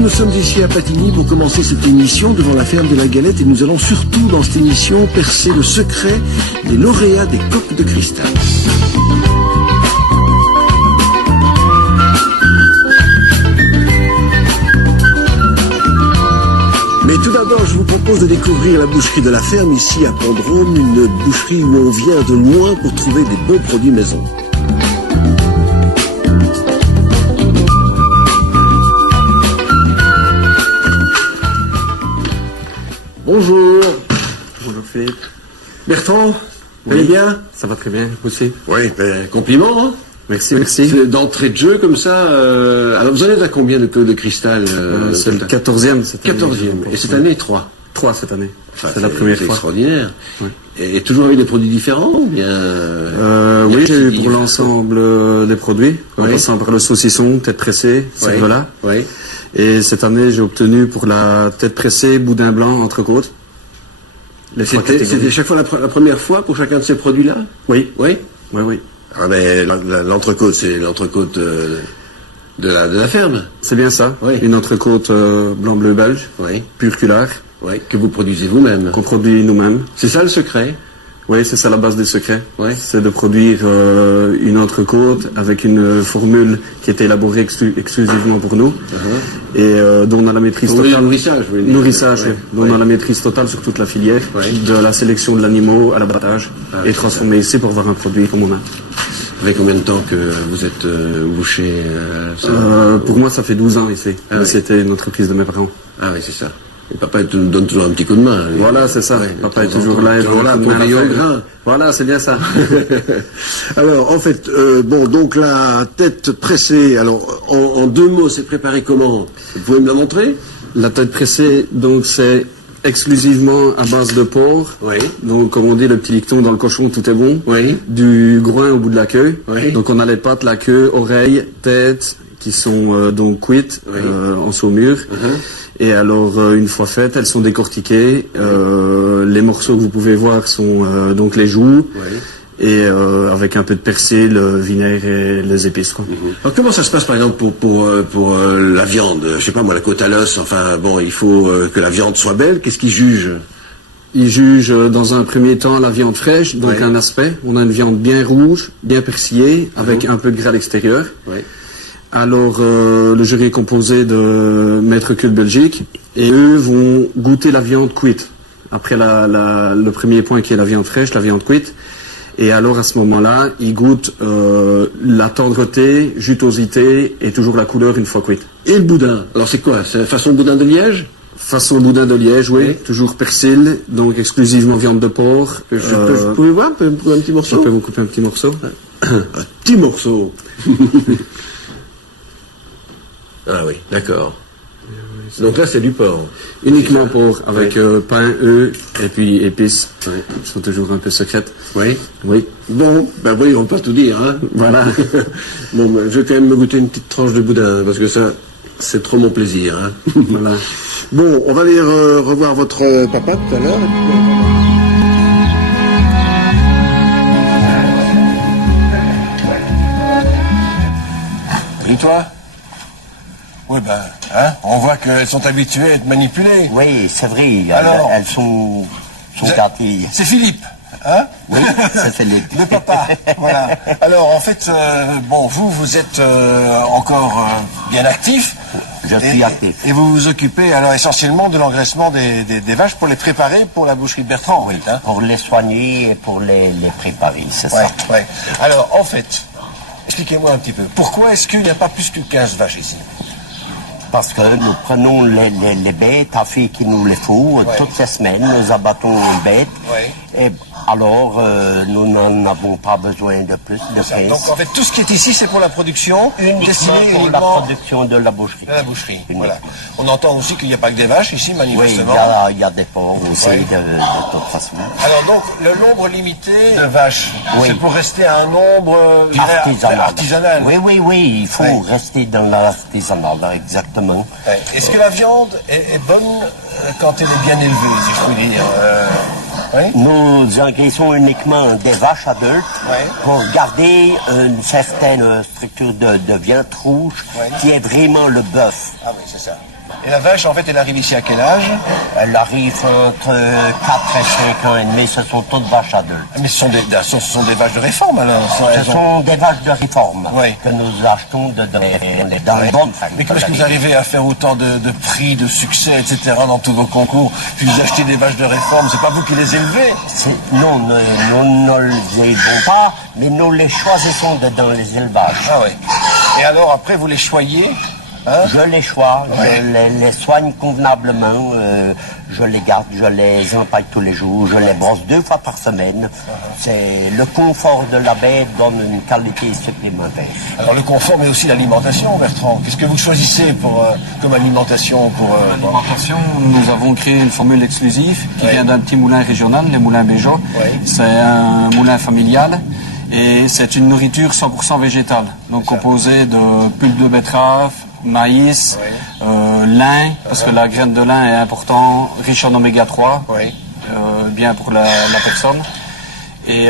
Nous sommes ici à Patigny pour commencer cette émission devant la ferme de la Galette et nous allons surtout dans cette émission percer le secret des lauréats des coques de cristal. Mais tout d'abord, je vous propose de découvrir la boucherie de la ferme ici à Pendrôme, une boucherie où on vient de loin pour trouver des bons produits maison. Bonjour. Bonjour Philippe. Bertrand, vous Oui. allez bien? Ça va très bien, vous aussi. Oui, compliment, hein? Merci, merci. C'est d'entrée de jeu comme ça. Alors vous en êtes à combien de coques de cristal C'est le 14e cette année. 14e. Et cette année, 3. 3 cette année. Enfin, c'est la première c'est fois. extraordinaire. Oui. Et toujours avec des produits différents ou bien Oui, j'ai eu pour l'ensemble des produits. En Oui. passant par le saucisson, tête pressée, cervelas. Oui. Et cette année, j'ai obtenu pour la tête pressée, boudin blanc, entrecôte. Les trois C'était catégories. chaque fois la première fois pour chacun de ces produits-là? Oui, Oui. oui, oui. Ah ben, l'entrecôte, c'est l'entrecôte de la ferme. C'est bien ça. Oui. Une entrecôte blanc-bleu belge, Oui. pur culard, Oui. Que vous produisez vous-même. qu'on produit nous-mêmes. C'est ça le secret? Oui, c'est ça la base des secrets. Ouais. C'est de produire une entrecôte avec une formule qui est élaborée exclusivement pour nous et dont on a la maîtrise Oui, totale. nourrissage, vous voulez dire. Nourrissage, Ouais. oui. Dont on a la maîtrise totale sur toute la filière, Ouais. de la sélection de l'animal à l'abattage et transformé ici pour avoir un produit comme on a. Ça fait combien de temps que vous êtes boucher Pour moi, ça fait 12 ans ici. Ah oui. C'était une entreprise de mes parents. Ah oui, c'est ça. Et papa nous donne toujours un petit coup de main. Voilà, c'est ça. Ouais, Papa de est temps en toujours temps. là. Toujours là pour veiller au grain. Voilà, c'est bien ça. Alors, en fait, bon, donc la tête pressée, alors, en 2 mots, c'est préparé comment? Vous pouvez me la montrer? La tête pressée, donc c'est exclusivement à base de porc. Oui. Donc, comme on dit, le petit dicton dans le cochon, tout est bon. Oui. Du groin au bout de la queue. Oui. Donc, on a les pattes, la queue, oreilles, tête, qui sont donc cuites Oui. en saumure. Et alors, une fois faites, elles sont décortiquées. Les morceaux que vous pouvez voir sont donc les joues. Oui. Et avec un peu de persil, vinaigre et les épices, quoi. Alors, comment ça se passe, par exemple, pour la viande? Je sais pas, moi, la côte à l'os, enfin, bon, il faut que la viande soit belle. Qu'est-ce qu'ils jugent? Ils jugent dans un premier temps la viande fraîche, donc Ouais. un aspect. On a une viande bien rouge, bien persillée, avec un peu de gras à l'extérieur. Oui. Alors, le jury est composé de Maître Cul Belgique, et eux vont goûter la viande cuite. Après le premier point qui est la viande fraîche, la viande cuite. Et alors, à ce moment-là, ils goûtent la tendreté, jutosité et toujours la couleur une fois cuite. Et le boudin? Alors, c'est quoi? C'est façon boudin de Liège? Façon boudin de Liège, oui. Oui. Toujours persil, donc exclusivement viande de porc. Vous pouvez voir? Vous pouvez me couper un petit Je morceau? peux vous couper un petit morceau. Un petit morceau. Ah oui, d'accord. Donc là, c'est du porc. Uniquement porc, avec pain, œufs et puis épices. Oui. Qui sont toujours un peu secrètes. Oui. Oui. Bon, ben oui, on peut pas tout dire, hein. Voilà. Bon, ben, je vais quand même me goûter une petite tranche de boudin, parce que ça, c'est trop mon plaisir, hein. Voilà. Bon, on va aller revoir votre papa tout à l'heure. Et toi? Oui, ben, hein, on voit qu'elles sont habituées à être manipulées. Oui, c'est vrai. Alors elles sont Vous- gâtées. C'est Philippe, hein? Oui, c'est Philippe. Le papa, voilà. Alors, en fait, bon, vous êtes encore bien actif. Je suis actif. Et vous vous occupez alors essentiellement de l'engraissement des vaches pour les préparer pour la boucherie de Bertrand, oui. Hein? Pour les soigner et pour les préparer, c'est Ouais, ça. ouais. Alors, en fait, expliquez-moi un petit peu. Pourquoi est-ce qu'il n'y a pas plus que 15 vaches ici? Parce que nous prenons les bêtes à fait qu'il nous les faut. Ouais. Toutes les semaines, nous abattons une bête. Ouais. Et Alors, nous n'en avons pas besoin de plus de pinces. Donc en fait, tout ce qui est ici, c'est pour la production, destinée pour la uniquement production de la boucherie. à la boucherie. Uniquement. Voilà. On entend aussi qu'il n'y a pas que des vaches ici, Oui, manifestement. il y a des porcs aussi, Oui. de toute façon. Alors donc, le nombre limité de vaches, Oui. c'est pour rester à un nombre je dirais, artisanal. Oui, il faut Oui. rester dans l'artisanal, exactement. Ouais. Est-ce que la viande est bonne quand elle est bien élevée, si je puis dire oui. Nous engraissons uniquement des vaches adultes Ouais. pour garder une certaine structure de viande rouge Ouais. qui est vraiment le bœuf. Ah oui, c'est ça. Et la vache, en fait, elle arrive ici à quel âge? Elle arrive entre 4 et 5 ans et demi, ce sont toutes vaches adultes. Mais ce sont des vaches de réforme, alors. Ce sont des vaches de réforme Oui. que nous achetons dans le bon. Mais comment est-ce que vous arrivez à faire autant de prix, de succès, etc. dans tous vos concours? Puis vous achetez des vaches de réforme, c'est pas vous qui les élevez? Non, nous ne les élevons pas, mais nous les choisissons dans les élevages. Ah oui. Et alors, après, vous les choyez? Hein? Je les choisis, Ouais. je les soigne convenablement, je les garde, je les empaille tous les jours, je les brosse 2 fois par semaine. C'est le confort de la bête donne une qualité supplémentaire. Alors le confort, mais aussi l'alimentation, Bertrand. Qu'est-ce que vous choisissez comme alimentation pour L'alimentation, nous avons créé une formule exclusive qui Ouais. vient d'un petit moulin régional, les moulins Béjot. Ouais. C'est un moulin familial et c'est une nourriture 100% végétale, donc composée de pulpe de betterave, maïs, lin, parce que la graine de lin est important, riche en oméga 3, Oui. bien pour la personne. Et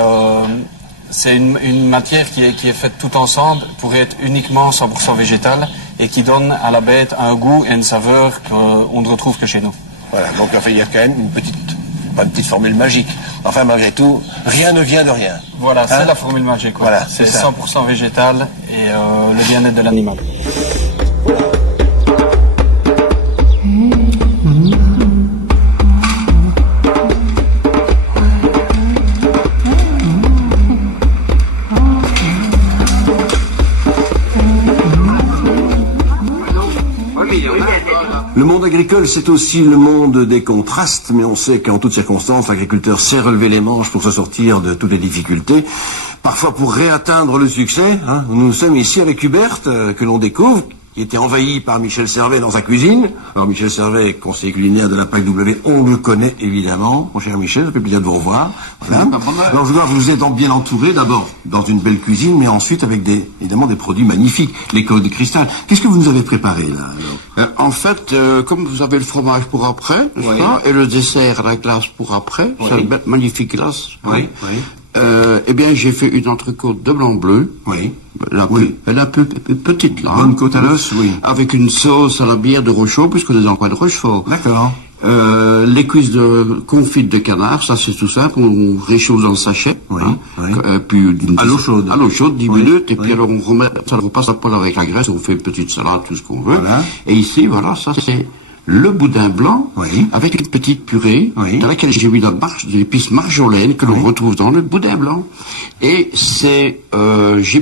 c'est une matière qui est faite tout ensemble pour être uniquement 100% végétale et qui donne à la bête un goût et une saveur qu'on ne retrouve que chez nous. Voilà, donc enfin, il y a quand même pas une petite formule magique. Enfin, malgré tout, rien ne vient de rien. Voilà, c'est Hein? la formule magique. quoi. Voilà, c'est c'est ça. 100% végétal et le bien-être de l'animal. Le monde agricole, c'est aussi le monde des contrastes, mais on sait qu'en toutes circonstances, l'agriculteur sait relever les manches pour se sortir de toutes les difficultés, parfois pour réatteindre le succès. Hein. Nous sommes ici avec Hubert, que l'on découvre, qui était envahi par Michel Servet dans sa cuisine. Alors Michel Servet, conseiller culinaire de la PAC W, on le connaît évidemment. Mon cher Michel, ça fait plaisir de vous revoir. Voilà. Alors je vois que vous êtes bien entouré, d'abord dans une belle cuisine, mais ensuite avec évidemment des produits magnifiques, les coques de cristal. Qu'est-ce que vous nous avez préparé là alors? En fait, comme vous avez le fromage pour après, n'est-ce pas, et le dessert, la glace pour après, c'est une magnifique glace. Oui, oui. Eh bien, j'ai fait une entrecôte de blanc-bleu. Oui. Elle est un peu petite, là. Bonne côte à l'os, oui. Avec une sauce à la bière de Rochefort, puisqu'on est en coin de Rochefort. D'accord. Les cuisses confites de canard, ça c'est tout simple, on réchauffe dans le sachet. Oui, hein, oui. Puis À l'eau chaude. À l'eau chaude, 10 Oui, minutes, et oui. puis alors on remet, ça repasse à poêle avec la graisse, on fait une petite salade, tout ce qu'on veut. Voilà. Et ici, voilà, ça c'est le boudin blanc, Oui. avec une petite purée, Oui. dans laquelle j'ai mis de l'épice marjolaine, que l'on Oui. retrouve dans le boudin blanc. Et j'ai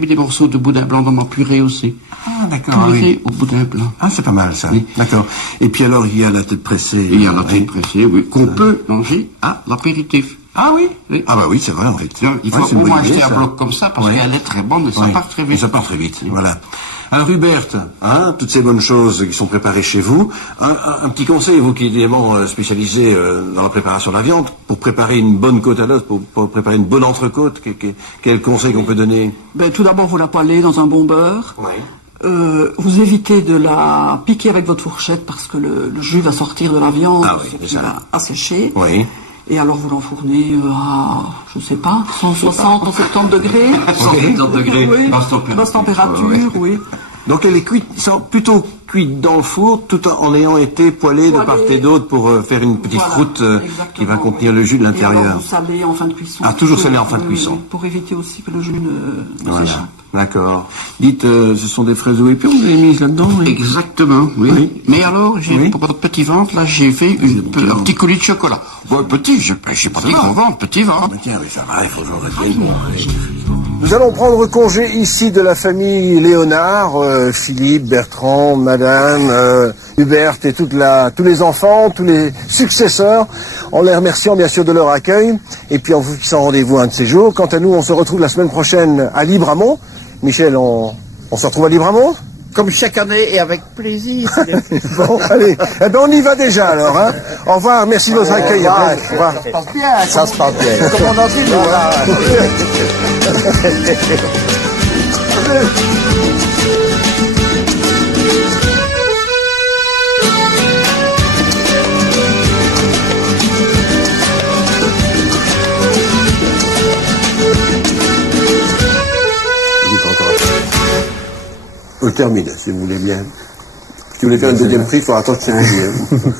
mis des morceaux de boudin blanc dans ma purée aussi. Ah d'accord, Purée oui. au boudin blanc. Ah c'est pas mal ça. Oui. D'accord. Et puis alors il y a la tête pressée. Et il y a la Oui. tête pressée, oui, qu'on peut manger à l'apéritif. Ah oui. Oui. Ah bah oui, c'est vrai en fait. Il Ouais, faut c'est une au moins bonne idée, acheter un ça. bloc comme ça, parce Ouais. qu'elle est très bonne et ça Oui. part très Et vite. ça part très vite, voilà. Alors Hubert, hein, toutes ces bonnes choses qui sont préparées chez vous, un petit conseil, vous qui êtes évidemment spécialisé dans la préparation de la viande, pour préparer une bonne côte à l'os, pour préparer une bonne entrecôte, quel conseil qu'on peut donner? Ben, tout d'abord, vous la poêlez dans un bon beurre. Oui. Vous évitez de la piquer avec votre fourchette parce que le jus va sortir de la viande, Ah oui, ce c'est qui ça. va assécher. Oui. Et alors vous l'enfournez à, je sais pas, 160, 170 degrés. 170 degrés, Oui, basse température. basse température, Ouais. oui. Donc elle est cuite, plutôt cuite dans le four, tout en ayant été poêlée de part et d'autre pour faire une petite Voilà, croûte qui va exactement, contenir oui. le jus de Et alors l'intérieur. vous salez en fin de cuisson. Ah, toujours salé en fin de Oui, cuisson. oui, pour éviter aussi que le jus ne Voilà. s'échappe. D'accord. Dites, ce sont des fraises ou épions que vous avez mises là-dedans? Oui. Exactement, oui. Oui. Mais alors, Oui. pour votre petit ventre, là, j'ai fait un petit colis de chocolat. Bon, petit, j'ai pas dit va. qu'on vend, petit ventre. Bah, tiens, oui, ça va, il faut que j'en reste bon. Nous allons prendre congé ici de la famille Léonard, Philippe, Bertrand, Madame, Hubert et tous les enfants, tous les successeurs, en les remerciant bien sûr de leur accueil, et puis en vous fixant rendez-vous un de ces jours. Quant à nous, on se retrouve la semaine prochaine à Libramont. Michel, on se retrouve à Libramont ? Comme chaque année et avec plaisir. Bon, allez, eh ben on y va déjà alors. Hein. Au revoir, merci de votre accueil. Au revoir. Ça se passe bien. Ça se passe bien. Comme on a dit, nous. On le termine, si vous voulez bien. Si vous voulez faire une deuxième prise, il faudra attendre que c'est fini.